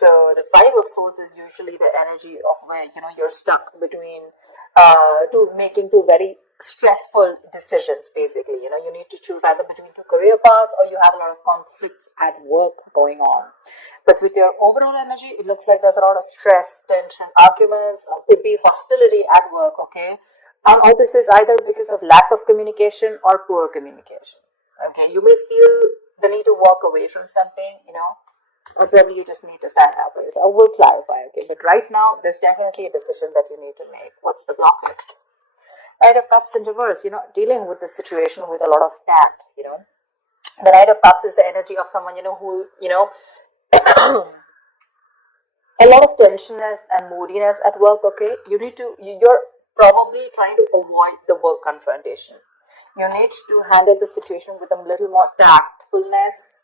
So the Five of Swords is usually the energy of where, you're stuck between making two very stressful decisions. Basically, you need to choose either between two career paths, or you have a lot of conflicts at work going on. But with your overall energy, it looks like there's a lot of stress, tension, arguments, or could be hostility at work. Okay, all this is either because of lack of communication or poor communication. Okay, you may feel the need to walk away from something, or probably you just need to stand up. So I will clarify, okay? But right now, there's definitely a decision that you need to make. What's the blockage? Knight of Cups in reverse, dealing with the situation with a lot of tact. The Knight of Cups is the energy of someone, who, a lot of tensioness and moodiness at work, okay? You're probably trying to avoid the work confrontation. You need to handle the situation with a little more tactfulness,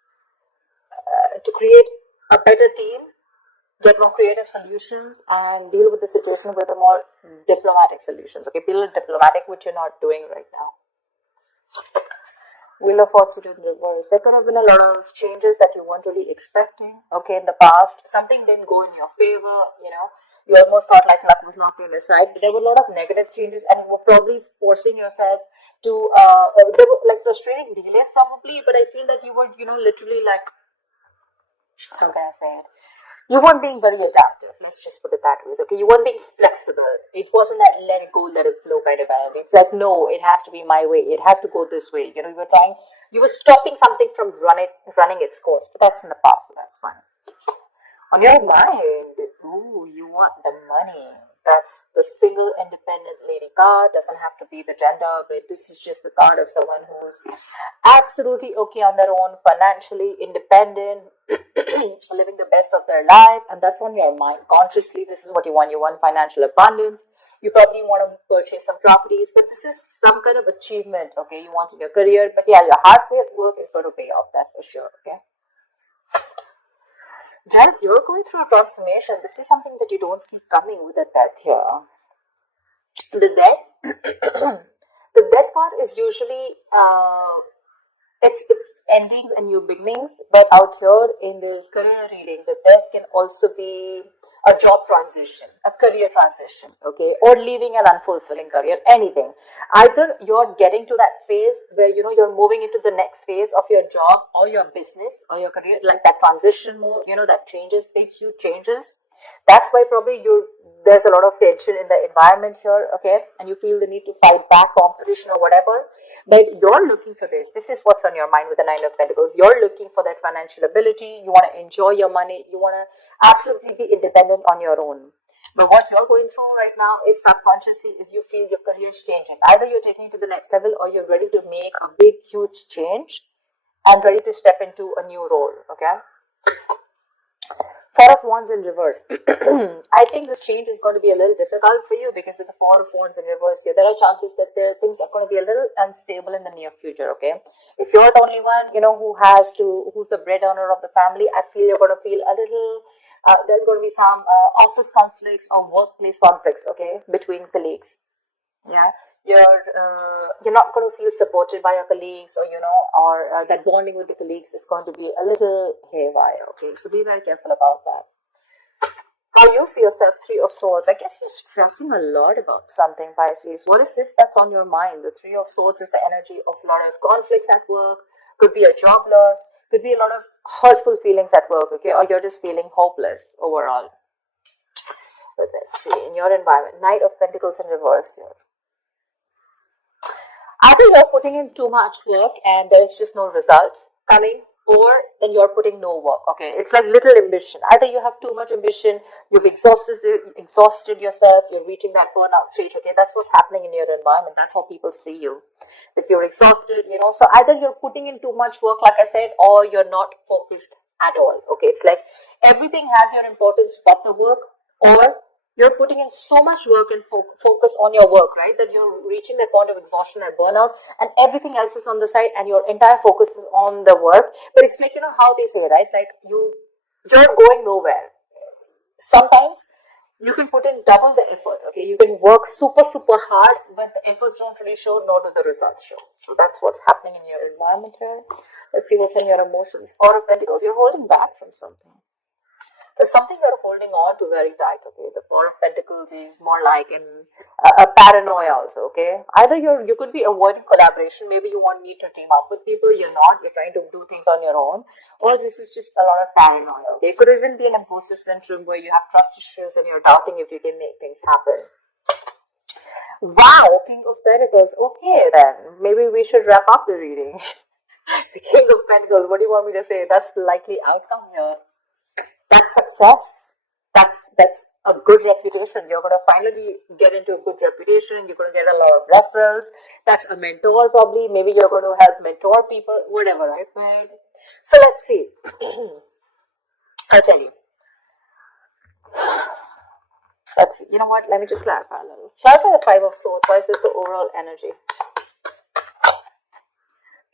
to create a better team, get more creative solutions, and deal with the situation with a more diplomatic solutions. Okay, be a little diplomatic, which you're not doing right now. Wheel of Fortune in reverse. There could have been a lot of changes that you weren't really expecting. Okay, in the past, something didn't go in your favor. You almost thought like luck was not on your side, but there were a lot of negative changes, and you were probably forcing yourself to. There were like frustrating delays, probably, but I feel that you were, literally like, how can I say it? You weren't being very adaptive. Let's just put it that way. Okay, you weren't being flexible. It wasn't that let it go, let it flow kind of energy. It's like, no, it has to be my way. It has to go this way. You were stopping something from running its course. But that's in the past, so that's fine. On your mind, you want the money. That's the single independent lady card. Doesn't have to be the gender, but this is just the card of someone who's absolutely okay on their own, financially independent, living the best of their life, and that's on your mind. Consciously, this is what you want. You want financial abundance. You probably want to purchase some properties, but this is some kind of achievement, okay? You want in your career, but yeah, your hard work is going to pay off, that's for sure, okay? Death, you're going through a transformation. This is something that you don't see coming with the death here. The death, the death part is usually it's endings and new beginnings, but out here in this career reading, the death can also be a job transition, a career transition, okay, or leaving an unfulfilling career, anything. Either you're getting to that phase where you're moving into the next phase of your job or your business or your career, like that transition mode, that changes, big huge changes. That's why probably there's a lot of tension in the environment here, okay, and you feel the need to fight back competition or whatever. But you're looking for this. This is what's on your mind with the Nine of Pentacles. You're looking for that financial ability. You want to enjoy your money. You want to absolutely be independent on your own. But what you're going through right now is subconsciously is you feel your career is changing. Either you're taking it to the next level or you're ready to make a big, huge change and ready to step into a new role, okay? Four of Wands in reverse. I think this change is going to be a little difficult for you because with the Four of Wands in reverse here, there are chances that things are going to be a little unstable in the near future, okay? If you're the only one, who's the breadwinner of the family, I feel you're going to feel a little, there's going to be some office conflicts or workplace conflicts, okay, between colleagues. Yeah, you're not going to feel supported by your colleagues, or that bonding with the colleagues is going to be a little haywire. Okay, so be very careful about that. How you see yourself, Three of Swords. I guess you're stressing a lot about something, Pisces. What is this that's on your mind? The Three of Swords is the energy of a lot of conflicts at work. Could be a job loss. Could be a lot of hurtful feelings at work. Okay, or you're just feeling hopeless overall. But let's see in your environment. Knight of Pentacles in reverse here. Either you're putting in too much work and there's just no result coming, or then you're putting no work. Okay, it's like little ambition. Either you have too much ambition, you've exhausted yourself, you're reaching that burnout stage. Okay, that's what's happening in your environment. That's how people see you. If you're exhausted, so either you're putting in too much work, like I said, or you're not focused at all. Okay, it's like everything has your importance but the work, or you're putting in so much work and focus on your work, right, that you're reaching that point of exhaustion and burnout, and everything else is on the side and your entire focus is on the work. But it's like, how they say, right, like you're going nowhere. Sometimes you can put in double the effort, okay, you can work super hard, but the efforts don't really show, nor do the results show. So that's what's happening in your environment here. Let's see what's in your emotions. Four of Pentacles, you're holding back from something. There's something you're holding on to very tight, okay? The Four of Pentacles is more like a paranoia also, okay? Either you could be avoiding collaboration, maybe you want me to team up with people, you're not, you're trying to do things on your own, or this is just a lot of paranoia, okay? It could even be an imposter syndrome where you have trust issues and you're doubting if you can make things happen. Wow, King of Pentacles. Okay, then maybe we should wrap up the reading. The King of Pentacles. What do you want me to say? That's the likely outcome here. That's success. That's a good reputation. You're going to finally get into a good reputation. You're going to get a lot of referrals. That's a mentor probably. Maybe you're going to help mentor people. Whatever, right? So let's see. I'll tell you. Let's see. You know what? Let me just clarify a little. Clarify the Five of Swords. Why is this the overall energy?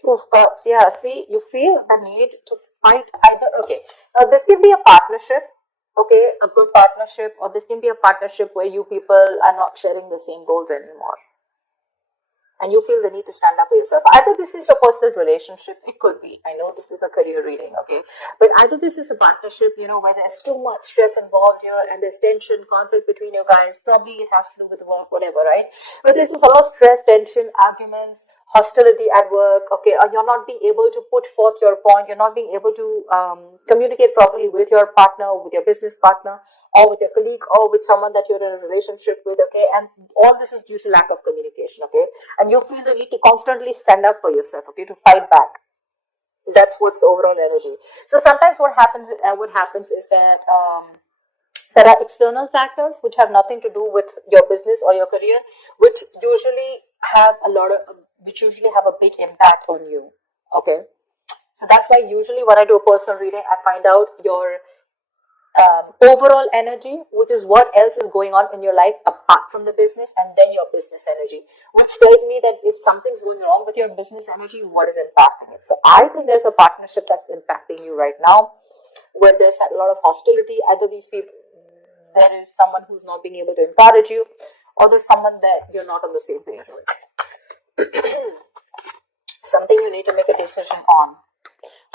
Two of Cups. Yeah, see, you feel the need to fight either. Okay. Now, this can be a partnership. Okay, a good partnership, or this can be a partnership where you people are not sharing the same goals anymore. And you feel the need to stand up for yourself. Either this is your personal relationship, it could be. I know this is a career reading, okay? But either this is a partnership, you know, where there's too much stress involved here and there's tension, conflict between you guys. Probably it has to do with work, whatever, right? But this is a lot of stress, tension, arguments, hostility at work, okay? Or you're not being able to put forth your point. You're not being able to communicate properly with your partner, with your business partner, or with your colleague, or with someone that you're in a relationship with, okay? And all this is due to lack of communication, okay? And you feel the need to constantly stand up for yourself, okay, to fight back. That's what's overall energy. So sometimes what happens is that there are external factors which have nothing to do with your business or your career, which usually have a big impact on you, okay? So that's why usually when I do a personal reading, I find out your overall energy, which is what else is going on in your life apart from the business, and then your business energy, which tells me that if something's going wrong with your business energy, what is impacting it. So I think there's a partnership that's impacting you right now, where there's a lot of hostility. Either these people, there is someone who's not being able to encourage you, or there's someone that you're not on the same page with. Something you need to make a decision on.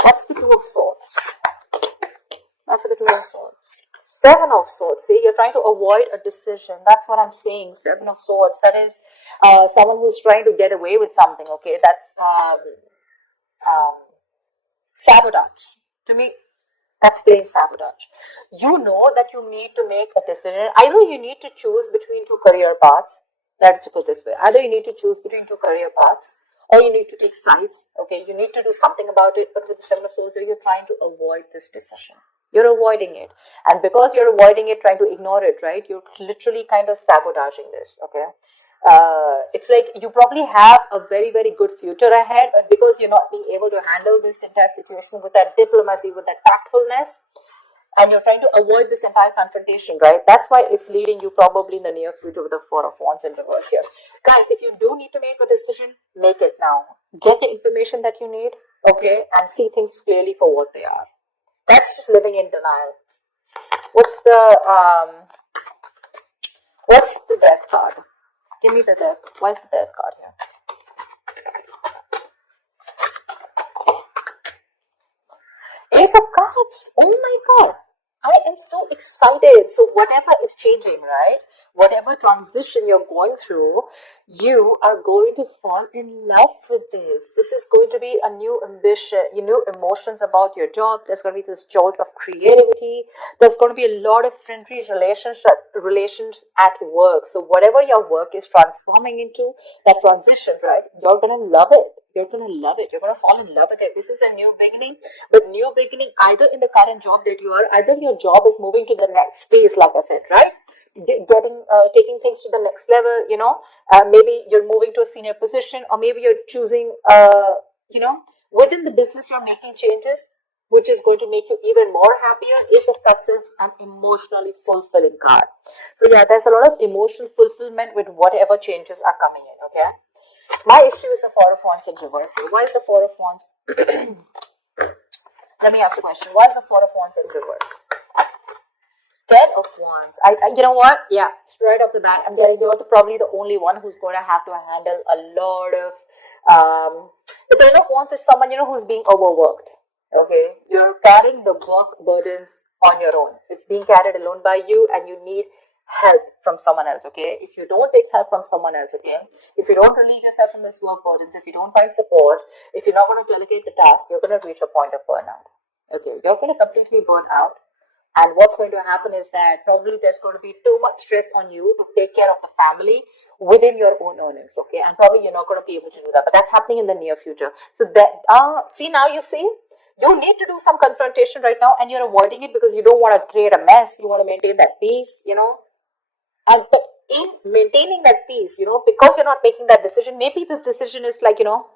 What's the Two of Swords? For the Two of Swords. Seven of Swords. See, you're trying to avoid a decision. That's what I'm saying. Seven of Swords. That is someone who's trying to get away with something. Okay, that's sabotage. To me, that's plain sabotage. You know that you need to make a decision. Either you need to choose between two career paths. Let's put it this way. Either you need to choose between two career paths, or you need to take sides. Okay, you need to do something about it. But with the Seven of Swords, you're trying to avoid this decision. You're avoiding it. And because you're avoiding it, trying to ignore it, right? You're literally kind of sabotaging this, okay? It's like you probably have a very, very good future ahead, but because you're not being able to handle this entire situation with that diplomacy, with that tactfulness, and you're trying to avoid this entire confrontation, right? That's why it's leading you probably in the near future with the Four of Wands in reverse here. Guys, if you do need to make a decision, make it now. Get the information that you need, okay? And see things clearly for what they are. That's just living in denial. What's the Death card? Give me the Death. Why is the Death card here? Ace of Cups. Oh my God. I am so excited. So whatever is changing, right? Whatever transition you're going through, you are going to fall in love with this. This is going to be a new ambition, new emotions about your job. There's going to be this jolt of creativity. There's going to be a lot of friendly relations at work. So whatever your work is transforming into, that transition, right? You're going to love it. You're going to love it. You're going to fall in love with it. This is a new beginning, but new beginning either in the current job that you are, either your job is moving to the next phase, like I said, right? Taking things to the next level, you know, maybe you're moving to a senior position, or maybe you're choosing, you know, within the business you're making changes, which is going to make you even more happier. Ace of Cups is an emotionally fulfilling card. So yeah, there's a lot of emotional fulfillment with whatever changes are coming in, okay? My issue is the Four of Wands in reverse. Why is the Four of Wands? Let me ask the question. Why is the Four of Wands in reverse? Ten of Wands. You know what? Yeah, straight off the bat, I'm getting you're probably the only one who's going to have to handle a lot of. The Ten of Wands is someone, you know, who's being overworked. Okay, you're carrying the work burdens on your own. It's being carried alone by you, and you need help from someone else, okay? If you don't take help from someone else, okay? If you don't relieve yourself from this work burdens, if you don't find support, if you're not going to delegate the task, you're going to reach a point of burnout. Okay, you're going to completely burn out. And what's going to happen is that probably there's going to be too much stress on you to take care of the family within your own earnings, okay? And probably you're not going to be able to do that, but that's happening in the near future. So that, see now, you see, you need to do some confrontation right now, and you're avoiding it because you don't want to create a mess. You want to maintain that peace, you know. And in maintaining that peace, you know, because you're not making that decision, maybe this decision is like, you know,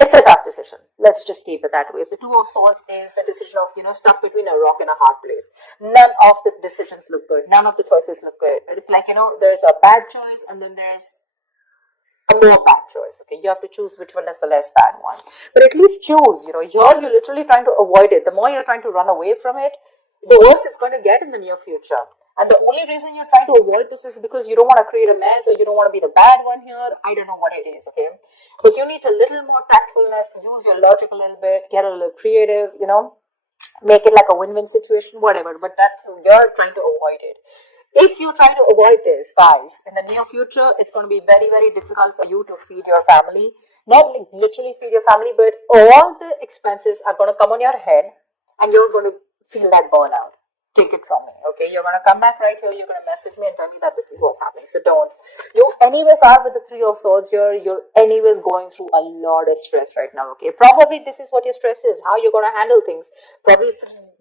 it's a tough decision. Let's just keep it that way. The Two of Swords is the decision of, you know, stuck between a rock and a hard place. None of the decisions look good. None of the choices look good. It's like, you know, there's a bad choice and then there's a more bad choice. Okay, you have to choose which one is the less bad one. But at least choose, you know, you're literally trying to avoid it. The more you're trying to run away from it, the worse it's going to get in the near future. And the only reason you're trying to avoid this is because you don't want to create a mess, or you don't want to be the bad one here. I don't know what it is, okay? But you need a little more tactfulness, use your logic a little bit, get a little creative, you know, make it like a win-win situation, whatever. But that's, you're trying to avoid it. If you try to avoid this, guys, in the near future, it's going to be very, very difficult for you to feed your family. Not literally feed your family, but all the expenses are going to come on your head, and you're going to feel that burnout. Take it from me, okay? You're going to come back right here, you're going to message me and tell me that this is what's happening. So don't. You anyways are with the Three of Swords here. You're anyways going through a lot of stress right now, okay? Probably this is what your stress is, how you're going to handle things. Probably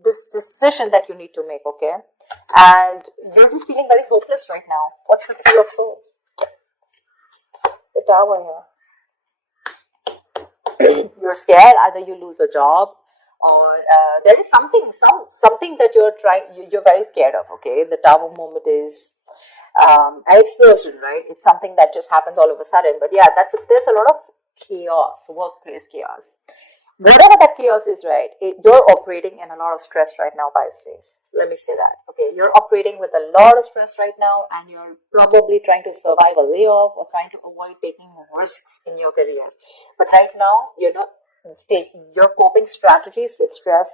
this decision that you need to make, okay? And you're just feeling very hopeless right now. What's the Three of Swords? The Tower here. You're scared, either you lose a job, or there is something that you're very scared of, okay? The Tower moment is an explosion, right? It's something that just happens all of a sudden. But yeah, there's a lot of chaos, workplace chaos. Whatever that chaos is, right, you're operating in a lot of stress right now, Pisces. Let me say that, okay? You're operating with a lot of stress right now, and you're probably trying to survive a layoff or trying to avoid taking risks in your career. But right now, you're not your coping strategies with stress,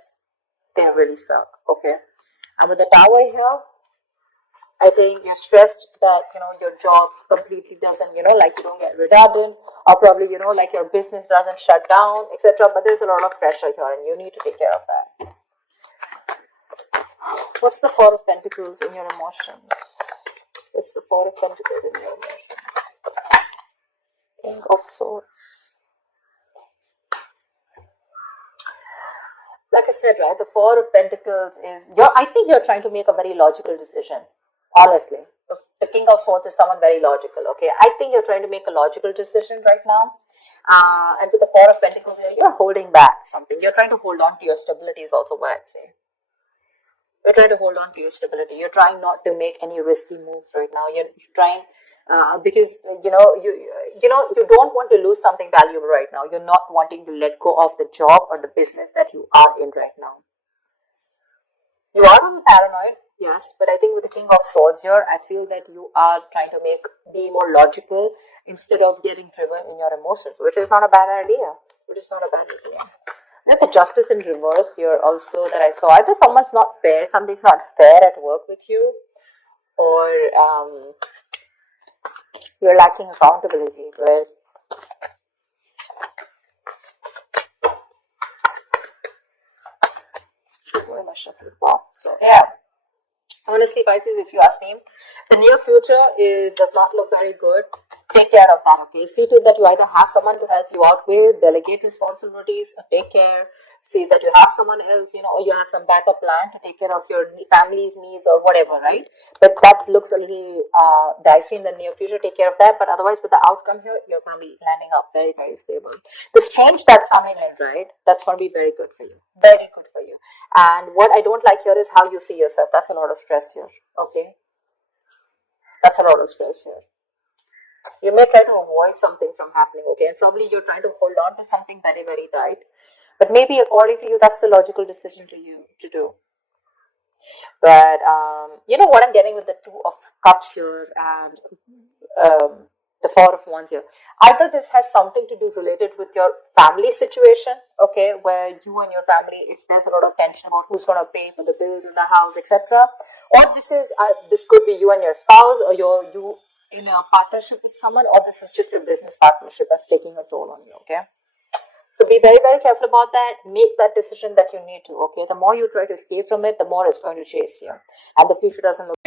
they really suck, okay? And with the Tower here, I think you're stressed that, you know, your job completely doesn't, you know, like you don't get redundant, or probably, you know, like your business doesn't shut down, etc. But there's a lot of pressure here, and you need to take care of that. What's the Four of Pentacles in your emotions? What's the Four of Pentacles in your emotions? King of Swords. Like I said, right, the Four of Pentacles is, I think you're trying to make a very logical decision, honestly. The King of Swords is someone very logical, okay? I think you're trying to make a logical decision right now. And with the Four of Pentacles, you're holding back something. You're trying to hold on to your stability is also what I'd say. You're trying to hold on to your stability. You're trying not to make any risky moves right now. You're trying, because you don't want to lose something valuable right now. You're not wanting to let go of the job or the business that you are in right now. You are really paranoid, yes, but I think with the King of Swords here, I feel that you are trying to be more logical instead of getting driven in your emotions, which is not a bad idea. There's the Justice in reverse here also that I saw. Either something's not fair at work with you, or you're lacking accountability, right? So yeah, honestly, Pisces, if you ask me, the near future does not look very good. Take care of that, okay? See to it that you either have someone to help you out with, delegate responsibilities, or take care. See that you have someone else, you know, or you have some backup plan to take care of your family's needs or whatever, right? But that looks a little dicey in the near future. Take care of that. But otherwise, with the outcome here, you're going to be landing up very, very stable. This change that's coming in, right? That's going to be very good for you. Very good for you. And what I don't like here is how you see yourself. That's a lot of stress here, okay? That's a lot of stress here. You may try to avoid something from happening, okay? And probably you're trying to hold on to something very, very tight. But maybe according to you, that's the logical decision to do. But you know what I'm getting with the Two of Cups here and the Four of Wands here. Either this has something to do related with your family situation, okay, where you and your family, there's a lot of tension about who's going to pay for the bills in the house, etc. Or this could be you and your spouse, or you in a partnership with someone, or this is just a business partnership that's taking a toll on you, okay? So be very, very careful about that. Make that decision that you need to, okay? The more you try to escape from it, the more it's going to chase you. And the future doesn't look